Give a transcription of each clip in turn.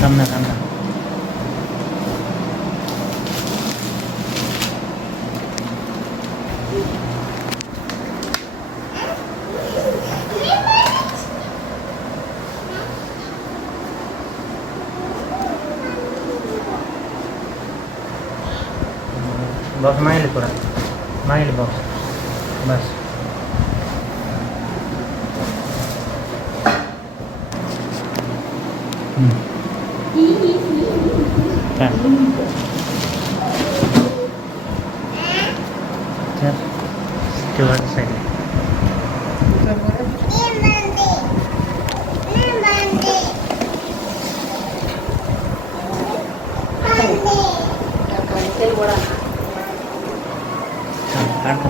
थांब ना थांब ना. बॉक्स मागेल थोडा मागेल बॉक्स बस. काय चल तेवढं साईड काढतो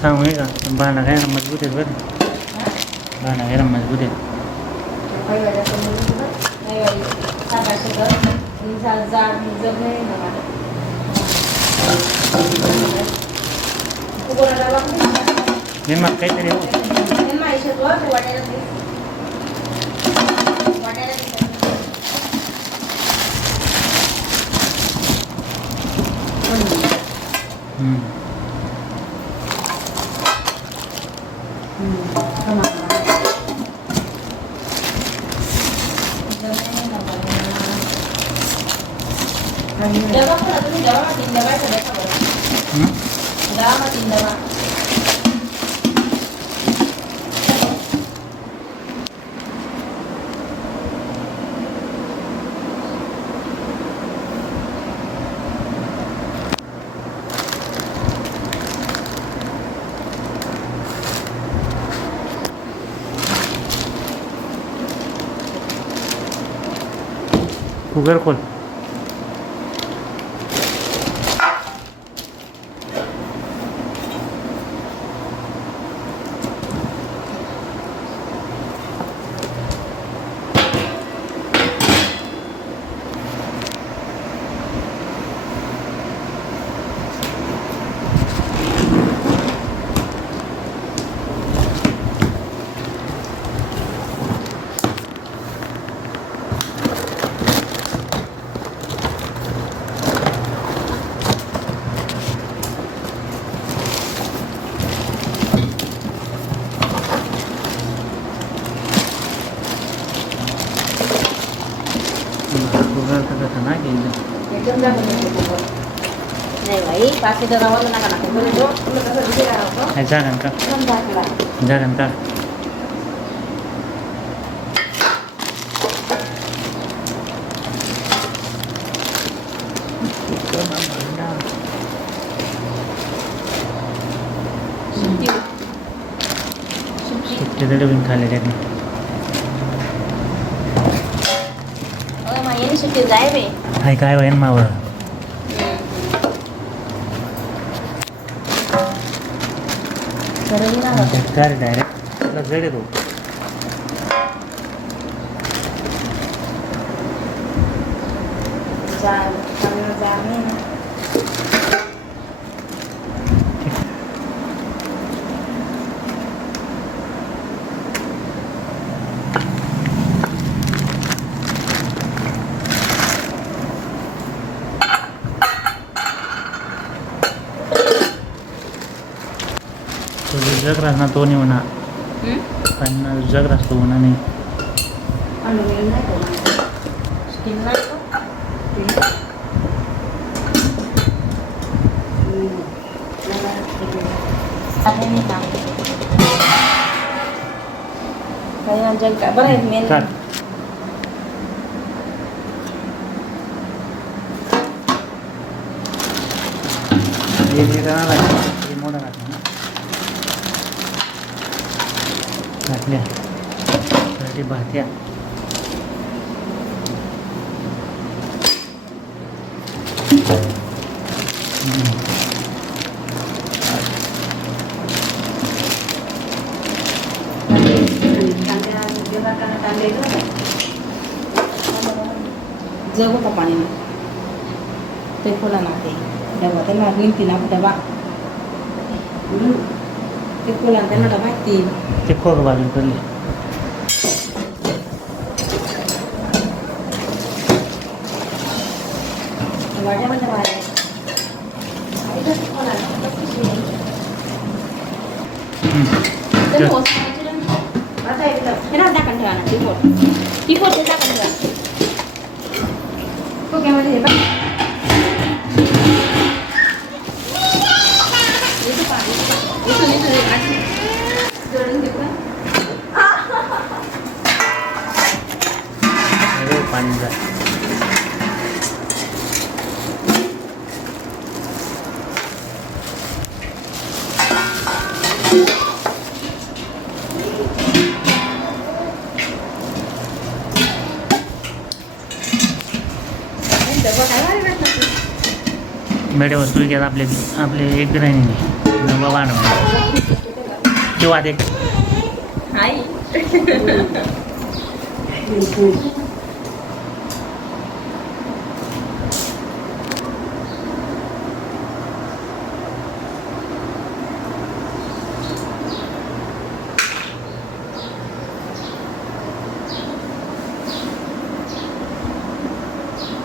सांगू का बाणा घ्यायला मजबूत आहेत बरं. बाणा घ्यायला मजबूत आहेत. मग काहीतरी हो उघड खोल. Jangan kak. Jangan kak. डबीन खाल्ले त्याने मायाने सुट्टी जाय बे हाय काय वयन मावं काय डायरेक्ट लक्ष देतो जग राहणार तो नाही म्हणा पण जग राहतो म्हणा नाही बरं आहे मेन मोठा घातल्या साठी भात्या जग होता पाणी ते खोला ना ते डबा त्यांना निघती ना डबा ते खोला त्यांना डबा तीन ते खोग बाजून करले वाड्यामध्ये वाड्या पाणी जा बेटे वस्तू घ्या आपले एक ग्राईने नवा वाढव किंवा एक हाय